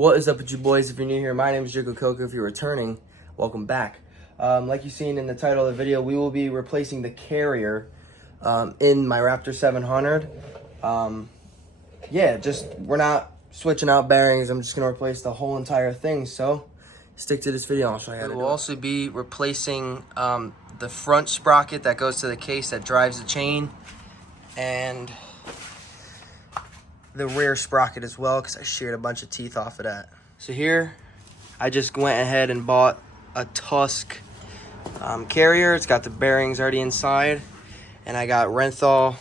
What is up with you boys? If you're new here, my name is Jiggle Coco. If you're returning, welcome back. Like you've seen in the title of the video, we will be replacing the carrier in my Raptor 700. We're not switching out bearings. I'm just going to replace the whole entire thing. So stick to this video. I'll show you how to do it. We'll also be replacing the front sprocket that goes to the case that drives the chain, and the rear sprocket as well, because I sheared a bunch of teeth off of that. So here, I just went ahead and bought a Tusk carrier. It's got the bearings already inside, and I got Renthal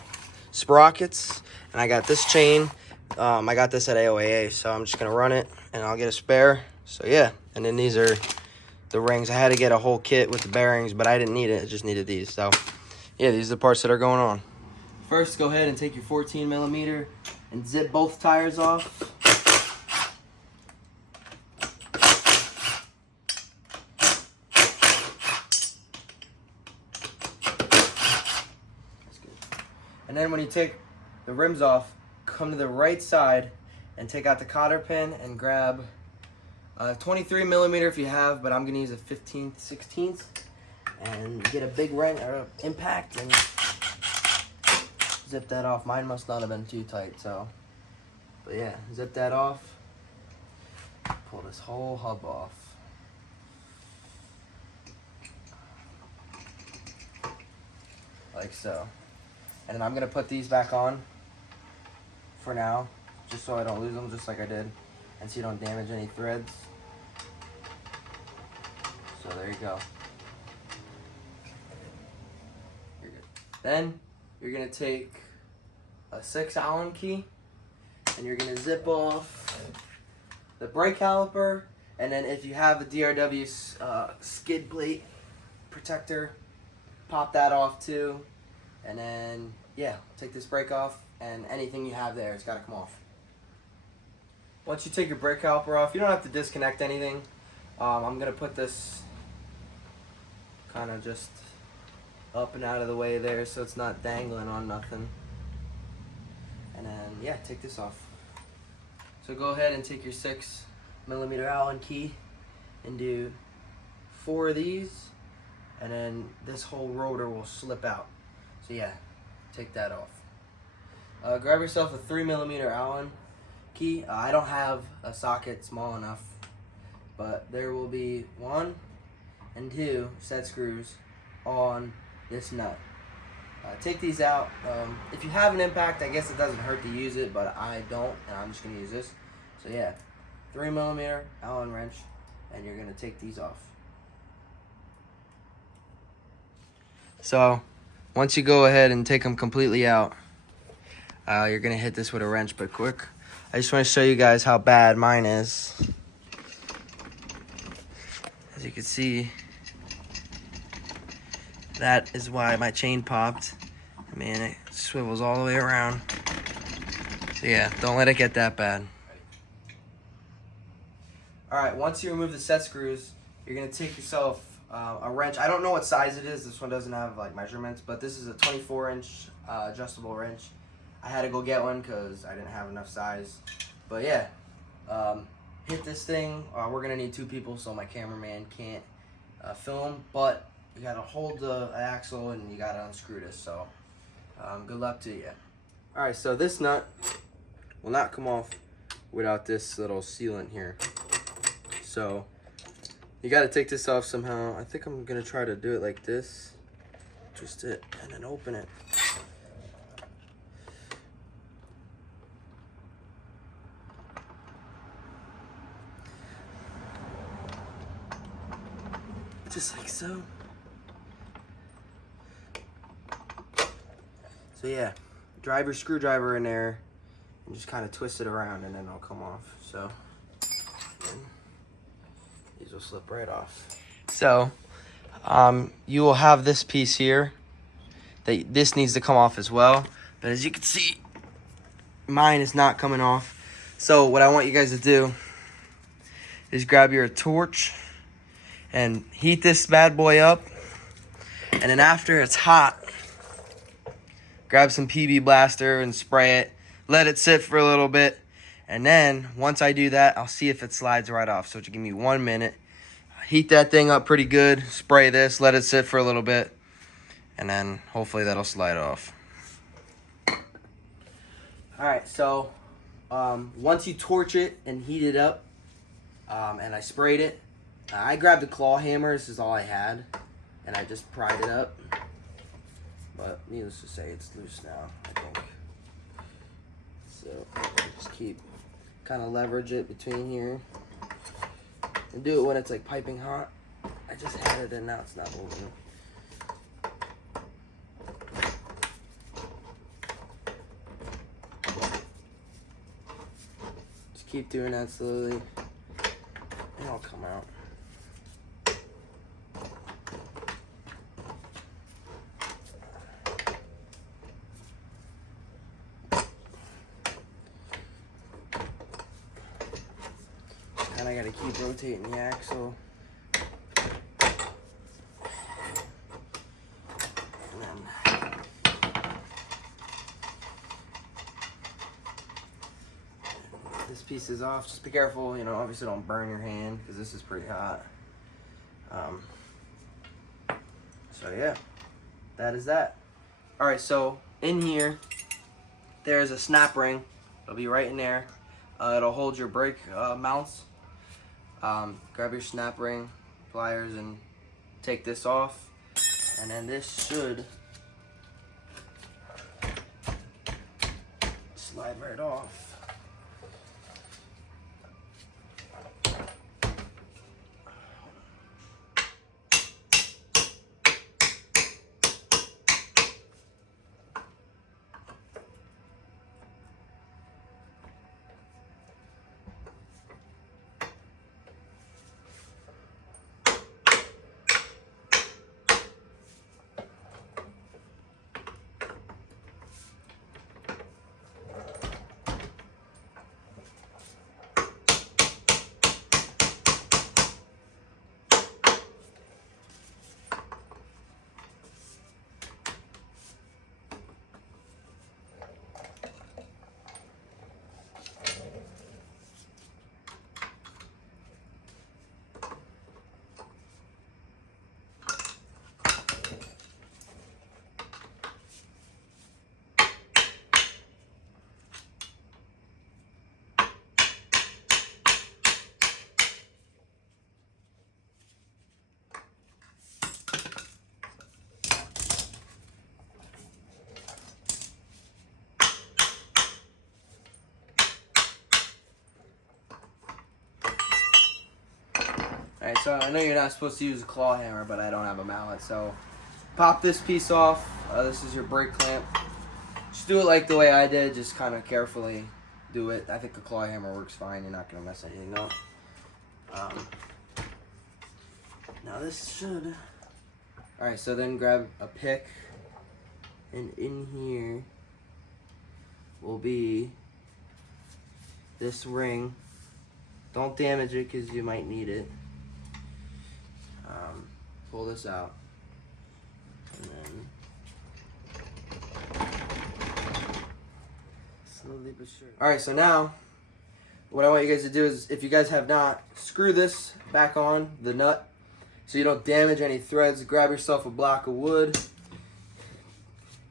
sprockets, and I got this chain. I got this at AOAA, so I'm just gonna run it, and I'll get a spare. So yeah, and then these are the rings. I had to get a whole kit with the bearings, but I didn't need it. I just needed these. So yeah, these are the parts that are going on. First, go ahead and take your 14mm and zip both tires off. That's good. And then when you take the rims off, come to the right side and take out the cotter pin and grab 23mm if you have, but I'm gonna use a 15th, 16th, and get a big wrench or impact and zip that off. Mine must not have been too tight, but yeah, zip that off. Pull this whole hub off. Like so. And then I'm gonna put these back on for now, just so I don't lose them, just like I did, and so you don't damage any threads. So there you go. You're good. Then you're gonna take a 6 Allen key and you're gonna zip off the brake caliper, and then if you have a DRW skid plate protector, pop that off too, and then yeah, take this brake off, and anything you have there, it's gotta come off. Once you take your brake caliper off, you don't have to disconnect anything. I'm gonna put this kind of just up and out of the way there so it's not dangling on nothing. And then yeah, take this off. So go ahead and take your 6mm Allen key and do 4 of these, and then this whole rotor will slip out. So yeah, take that off. Grab yourself a 3mm Allen key. I don't have a socket small enough, but there will be 1 and 2 set screws on this nut. Take these out. If you have an impact, I guess it doesn't hurt to use it, but I don't, and I'm just going to use this. So yeah, 3mm Allen wrench, and you're going to take these off. So once you go ahead and take them completely out, you're going to hit this with a wrench, but quick. I just want to show you guys how bad mine is. As you can see, that is why my chain popped. Man, it swivels all the way around. So yeah, don't let it get that bad. Alright, once you remove the set screws, you're going to take yourself a wrench. I don't know what size it is. This one doesn't have like measurements, but this is a 24-inch adjustable wrench. I had to go get one because I didn't have enough size. But yeah, hit this thing. We're going to need 2 people, so my cameraman can't film, but you gotta hold the axle and you gotta unscrew this, so good luck to you. Alright, so this nut will not come off without this little sealant here. So you gotta take this off somehow. I think I'm gonna try to do it like this. Twist it and then open it. Just like so. So yeah, drive your screwdriver in there and just kind of twist it around, and then it'll come off. So these will slip right off. So you will have this piece here. This needs to come off as well. But as you can see, mine is not coming off. So what I want you guys to do is grab your torch and heat this bad boy up. And then after it's hot, grab some PB Blaster and spray it. Let it sit for a little bit, And then once I do that, I'll see if it slides right off. So just give me 1 minute. Heat that thing up pretty good. Spray this, let it sit for a little bit. And then hopefully that'll slide off. Alright, so once you torch it and heat it up, and I sprayed it, I grabbed a claw hammer. This is all I had. And I just pried it up. But needless to say, it's loose now, I think. So just keep, kind of leverage it between here. And do it when it's like piping hot. I just had it and now it's not moving. Just keep doing that slowly and it'll come out. And I gotta keep rotating the axle. And then this piece is off. Just be careful, you know, obviously don't burn your hand because this is pretty hot. So yeah, that is that. All right, so in here, there's a snap ring. It'll be right in there. It'll hold your brake mounts. Grab your snap ring, pliers, and take this off. And then this should slide right off. Alright, so I know you're not supposed to use a claw hammer, but I don't have a mallet, so pop this piece off. This is your brake clamp. Just do it like the way I did, just kind of carefully do it. I think the claw hammer works fine. You're not going to mess anything up. Now this should... Alright, so then grab a pick, and in here will be this ring. Don't damage it because you might need it. Pull this out, and then slowly but surely. All right, so now what I want you guys to do is, if you guys have not, screw this back on the nut so you don't damage any threads. Grab yourself a block of wood.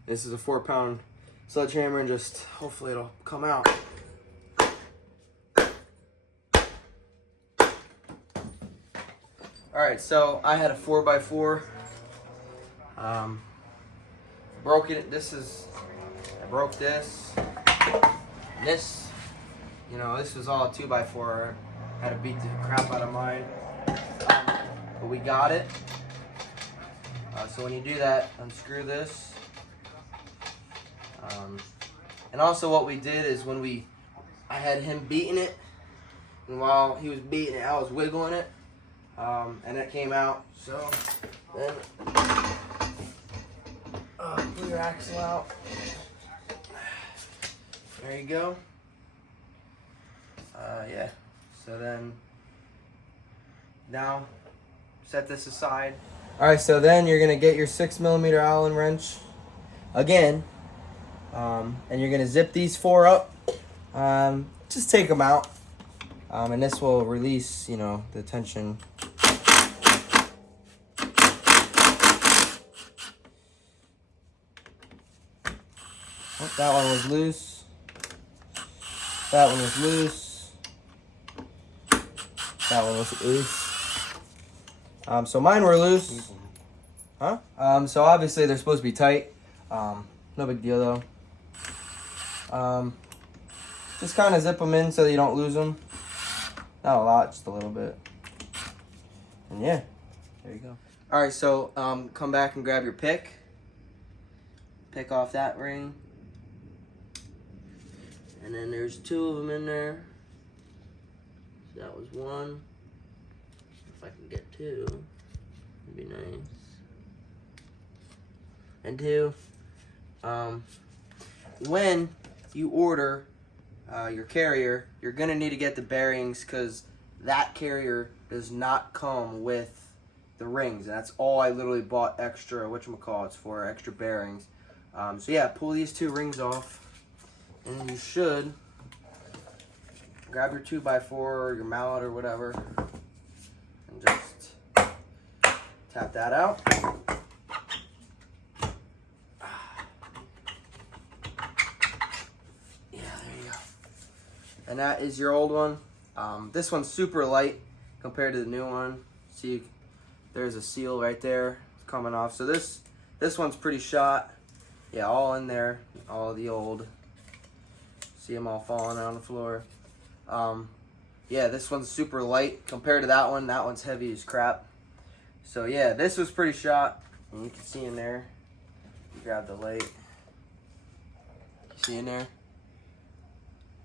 This is a 4-pound sledgehammer, and just hopefully it'll come out. Alright, so I had a 4x4. Broke it. I broke this. This, you know, this was all a 2x4. I had to beat the crap out of mine. But we got it. So when you do that, unscrew this. And also what we did is I had him beating it. And while he was beating it, I was wiggling it. And it came out, so then pull your axle out. There you go. Yeah, so then now set this aside. Alright, so then you're going to get your 6mm Allen wrench again, and you're going to zip these 4 up. just take them out. And this will release, you know, the tension. Oh, that one was loose. That one was loose. That one was loose. So mine were loose. Huh? So obviously they're supposed to be tight. No big deal though. Just kind of zip them in so you don't lose them. Not a lot, just a little bit. And yeah, there you go. All right, so come back and grab your pick. Pick off that ring. And then there's 2 of them in there. So that was 1. If I can get 2, it'd be nice. And 2. When you order your carrier, you're gonna need to get the bearings because that carrier does not come with the rings. And that's all I literally bought extra, whatchamacallits, for extra bearings. So yeah, pull these 2 rings off. And you should grab your 2x4 or your mallet or whatever and just tap that out. Yeah, there you go. And that is your old one. This one's super light compared to the new one. See, there's a seal right there coming off. So this one's pretty shot. Yeah, all in there, all the old. See them all falling on the floor. Yeah, this one's super light compared to that one. That one's heavy as crap. So yeah, this was pretty shot. And you can see in there, you grab the light. See in there?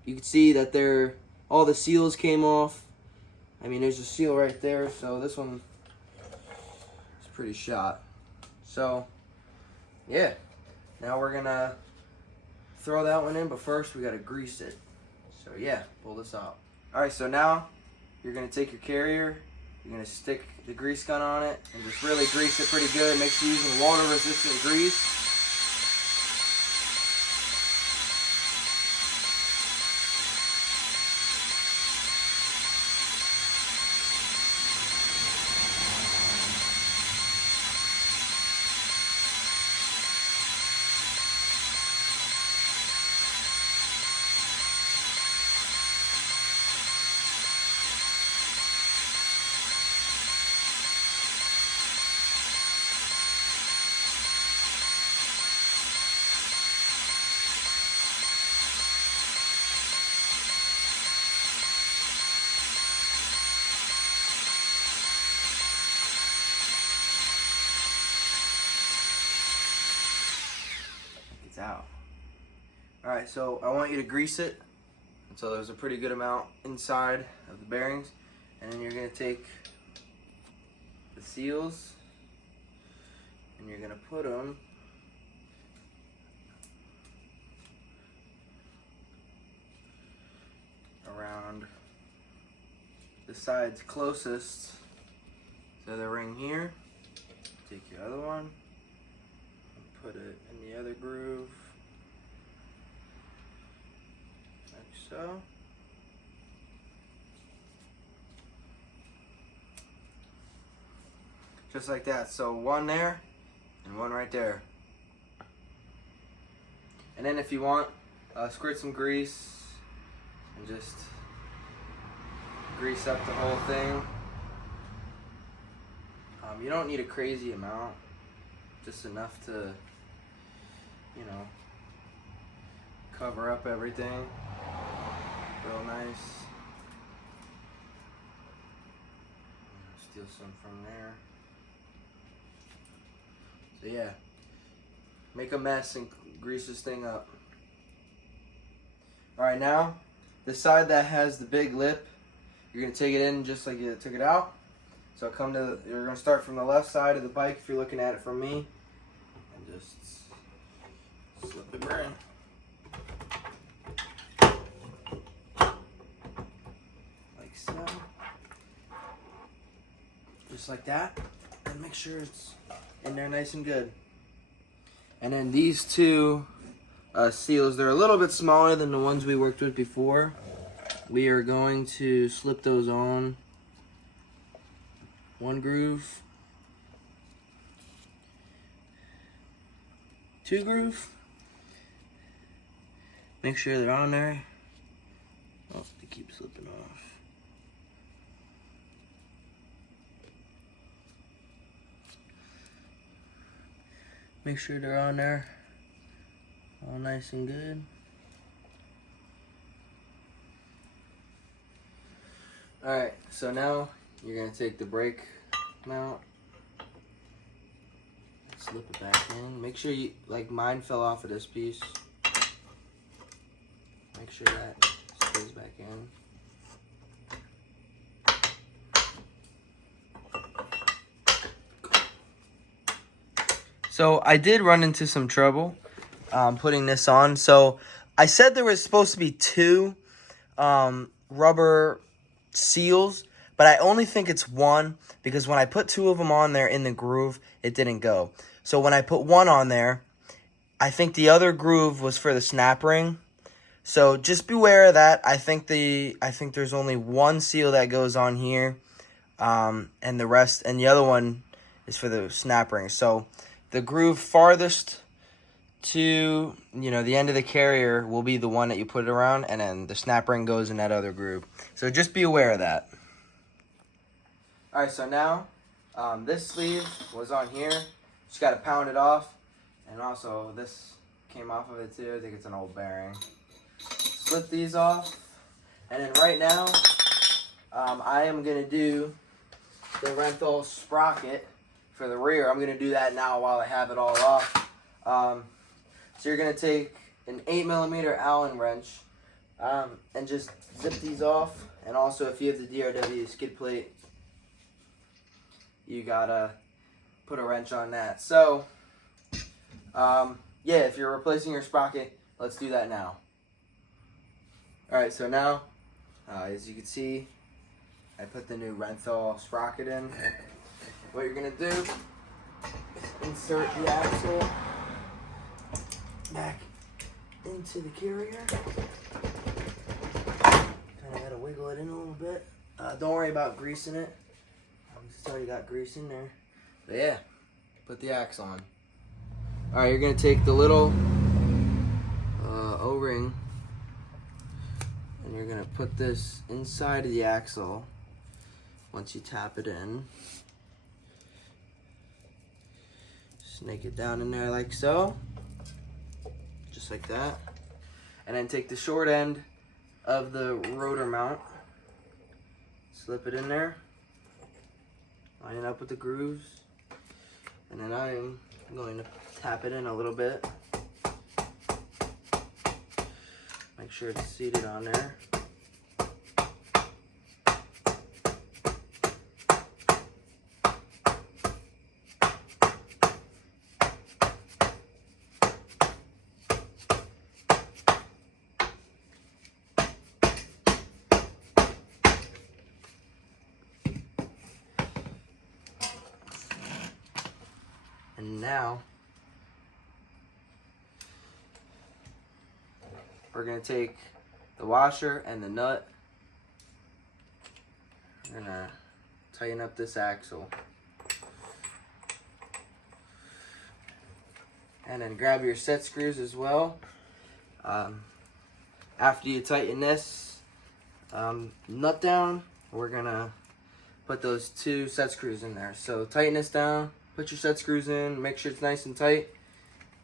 You can see that all the seals came off. I mean, there's a seal right there. So this one is pretty shot. So yeah, now we're gonna throw that one in, but first we gotta grease it. So yeah, pull this out. All right, so now you're gonna take your carrier, you're gonna stick the grease gun on it, and just really grease it pretty good. Make sure you're using water-resistant grease. Out. All right, so I want you to grease it until there's a pretty good amount inside of the bearings, and then you're going to take the seals and you're going to put them around the sides closest to the ring here. Take your other one, put it in the other groove, like so. Just like that. So one there and one right there. And then if you want, squirt some grease and just grease up the whole thing. You don't need a crazy amount, just enough to, you know, cover up everything real nice. Steal some from there. So yeah, make a mess and grease this thing up. Alright, now the side that has the big lip, you're going to take it in just like you took it out. So you're going to start from the left side of the bike if you're looking at it from me, and just slip it right in. Like so. Just like that. And make sure it's in there nice and good. And then these two seals, they're a little bit smaller than the ones we worked with before. we are going to slip those on. One groove, two groove. Make sure they're on there. Oh, they keep slipping off. Make sure they're on there. All nice and good. Alright, so now you're going to take the brake mount, slip it back in. Make sure you, like mine fell off of this piece. Make sure that stays back in. So I did run into some trouble putting this on. So I said there was supposed to be two rubber seals, but I only think it's one because when I put two of them on there in the groove, it didn't go. So when I put one on there, I think the other groove was for the snap ring. So just beware of that. I think there's only one seal that goes on here, and the other one is for the snap ring. So the groove farthest to, the end of the carrier will be the one that you put it around, and then the snap ring goes in that other groove. So just be aware of that. Alright, so now, this sleeve was on here. Just got to pound it off. And also, this came off of it too. I think it's an old bearing. Slip these off. And then right now, I am going to do the Renthal sprocket for the rear. I'm going to do that now while I have it all off. So you're going to take an 8mm Allen wrench and just zip these off. And also, if you have the DRW skid plate, you got to put a wrench on that. So, yeah, if you're replacing your sprocket, let's do that now. Alright, so now, as you can see, I put the new Renthal sprocket in. What you're going to do is insert the axle back into the carrier. Kind of got to wiggle it in a little bit. Don't worry about greasing it. It's already got grease in there. But yeah, put the axle on. Alright, you're going to take the little O-ring and you're going to put this inside of the axle once you tap it in. Snake it down in there like so. Just like that. And then take the short end of the rotor mount. Slip it in there. Line it up with the grooves. And then I'm going to tap it in a little bit. Make sure it's seated on there. And now we're going to take the washer and the nut. We're going to tighten up this axle. And then grab your set screws as well. After you tighten this nut down, we're going to put those two set screws in there. So tighten this down. Put your set screws in, make sure it's nice and tight,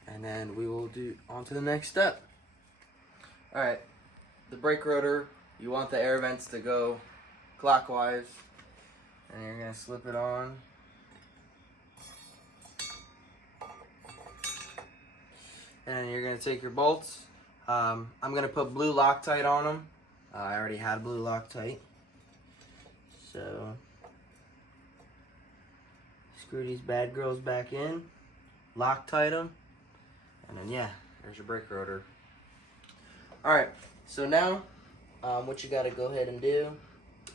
and then we will do on to the next step. Alright, the brake rotor, you want the air vents to go clockwise, and you're going to slip it on. And then you're going to take your bolts. I'm going to put blue Loctite on them. I already had blue Loctite. So screw these bad girls back in, Loctite them, and then yeah, there's your brake rotor. Alright, so now what you gotta go ahead and do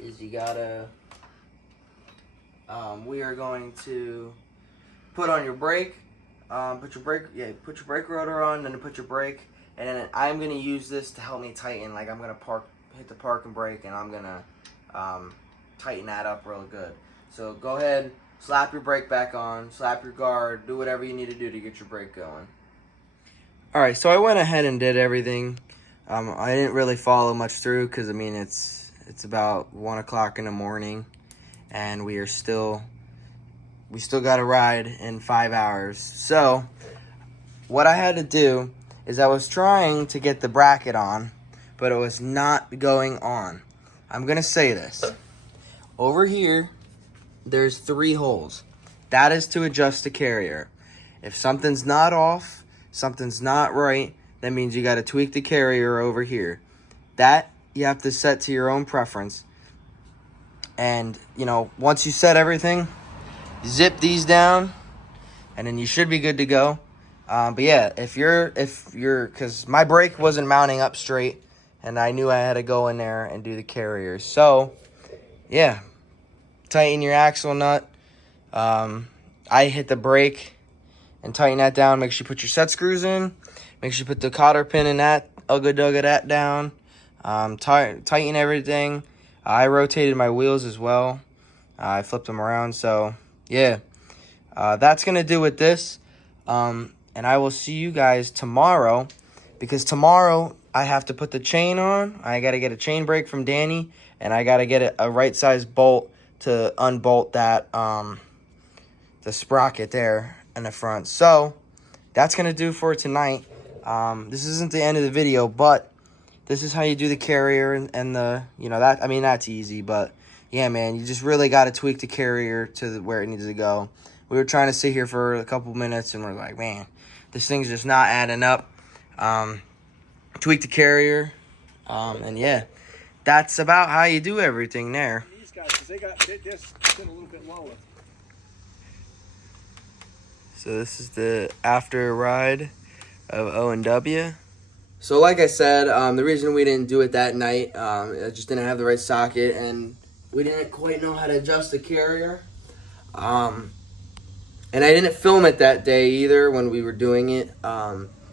is you gotta, we are going to put on your brake, put your brake rotor on, then put your brake, and then I'm gonna use this to help me tighten, like I'm gonna hit the park and brake, and I'm gonna tighten that up real good. So go ahead, slap your brake back on, slap your guard, do whatever you need to do to get your brake going. Alright, so I went ahead and did everything. I didn't really follow much through because, I mean, it's about 1 o'clock in the morning, and we still got a ride in 5 hours. So what I had to do is I was trying to get the bracket on, but it was not going on. I'm gonna say this. Over here, there's 3 holes. That is to adjust the carrier. If something's not off, something's not right, that means you got to tweak the carrier over here. That you have to set to your own preference. And, you know, once you set everything, zip these down, and then you should be good to go. But yeah, if you're, because my brake wasn't mounting up straight, and I knew I had to go in there and do the carrier. So, yeah, tighten your axle nut. I hit the brake and tighten that down. Make sure you put your set screws in. Make sure you put the cotter pin in that, ugga-dugga that down. Tighten everything. I rotated my wheels as well. I flipped them around. So, yeah, that's going to do with this. And I will see you guys tomorrow, because tomorrow I have to put the chain on. I got to get a chain brake from Danny, and I got to get a right-sized bolt to unbolt that, the sprocket there in the front. So that's going to do for tonight. This isn't the end of the video, but this is how you do the carrier and the, you know, that, I mean, that's easy, but yeah, man, you just really got to tweak the carrier to where it needs to go. We were trying to sit here for a couple minutes, and we're like, man, this thing's just not adding up. Tweak the carrier, and yeah, that's about how you do everything there. These guys, because they're sitting a little bit lower. So this is the after ride of O&W. So like I said, the reason we didn't do it that night, I just didn't have the right socket, and we didn't quite know how to adjust the carrier. And I didn't film it that day either when we were doing it,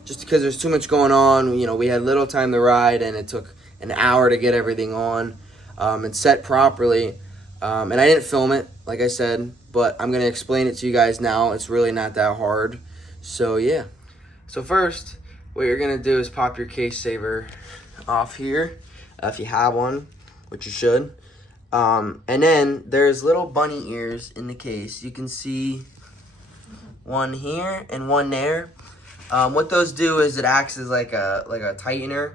just because there's too much going on. You know, we had little time to ride, and it took an hour to get everything on and set properly. And I didn't film it, like I said, but I'm going to explain it to you guys now. It's really not that hard. So, yeah. So first, what you're going to do is pop your case saver off here, if you have one, which you should. And then there's little bunny ears in the case. You can see one here and one there. What those do is it acts as like a tightener,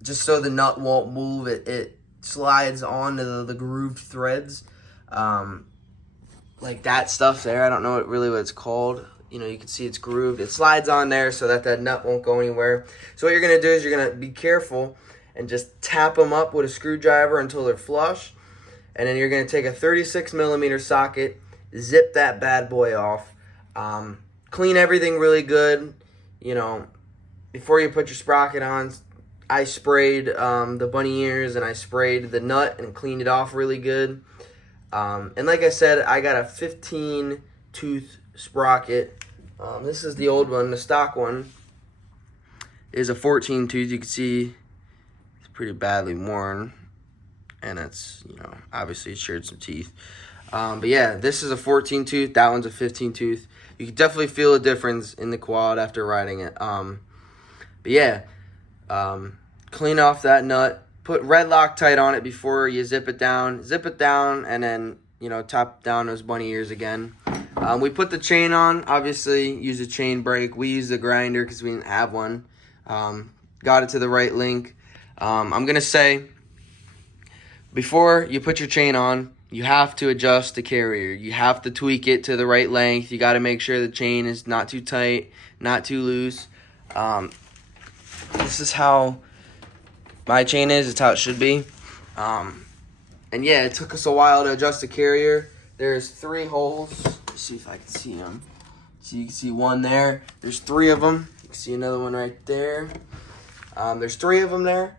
just so the nut won't move. It slides onto the grooved threads, like that stuff there. I don't know what it's called. You know, you can see it's grooved. It slides on there so that nut won't go anywhere. So what you're gonna do is you're gonna be careful and just tap them up with a screwdriver until they're flush, and then you're gonna take a 36mm socket, zip that bad boy off. Clean everything really good. You know, before you put your sprocket on, I sprayed the bunny ears, and I sprayed the nut and cleaned it off really good. And like I said, I got a 15 tooth sprocket. This is the old one. The stock one is a 14 tooth. You can see it's pretty badly worn, and it's, you know, obviously it shared some teeth. But yeah, this is a 14 tooth. That one's a 15 tooth. You can definitely feel a difference in the quad after riding it. But yeah, clean off that nut. Put red Loctite on it before you zip it down. Zip it down, and then, you know, top down those bunny ears again. We put the chain on. Obviously, use a chain brake. We used a grinder because we didn't have one. Got it to the right link. I'm going to say, before you put your chain on, you have to adjust the carrier. You have to tweak it to the right length. You got to make sure the chain is not too tight, not too loose. This is how my chain is. It's how it should be. And yeah, it took us a while to adjust the carrier. There's 3 holes. Let's see if I can see them. So you can see one there. There's 3 of them. You can see another one right there. There's 3 of them there.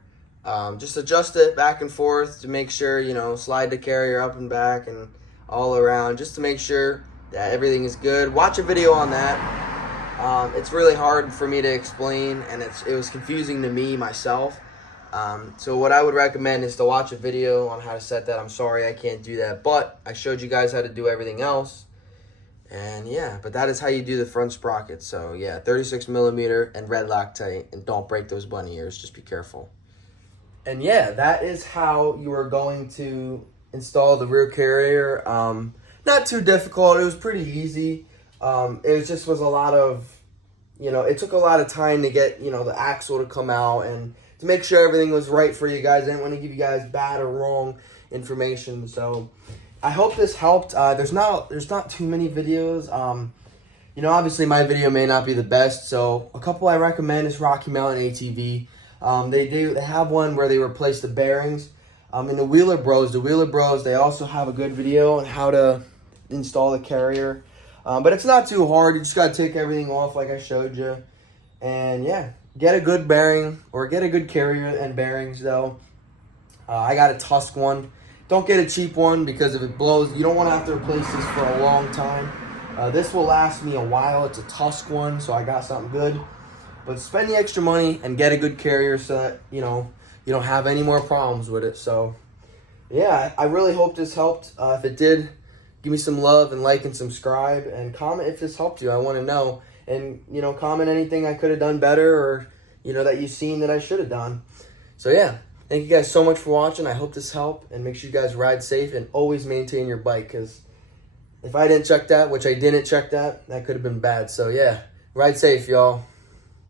Just adjust it back and forth to make sure, you know, slide the carrier up and back and all around, just to make sure that everything is good. Watch a video on that. It's really hard for me to explain, and it was confusing to me myself. So what I would recommend is to watch a video on how to set that. I'm sorry I can't do that, but I showed you guys how to do everything else. And yeah, but that is how you do the front sprockets. So yeah, 36 millimeter and red Loctite, and don't break those bunny ears. Just be careful. And yeah, that is how you are going to install the rear carrier. Not too difficult. It was pretty easy. It was a lot of, it took a lot of time to get, the axle to come out and to make sure everything was right for you guys. I didn't want to give you guys bad or wrong information. So I hope this helped. There's not too many videos. Obviously my video may not be the best. So a couple I recommend is Rocky Mountain ATV. They have one where they replace the bearings. And the Wheeler Bros, they also have a good video on how to install the carrier. But it's not too hard. You just got to take everything off like I showed you. And yeah, get a good bearing or get a good carrier and bearings though. I got a Tusk one. Don't get a cheap one because if it blows, you don't want to have to replace this for a long time. This will last me a while. It's a Tusk one, so I got something good. But spend the extra money and get a good carrier so that, you don't have any more problems with it. So yeah, I really hope this helped. If it did, give me some love and like and subscribe and comment if this helped you. I want to know. And, comment anything I could have done better or, that you've seen that I should have done. So, yeah. Thank you guys so much for watching. I hope this helped. And make sure you guys ride safe and always maintain your bike. Because if I didn't check that, which I didn't check that could have been bad. So, yeah. Ride safe, y'all.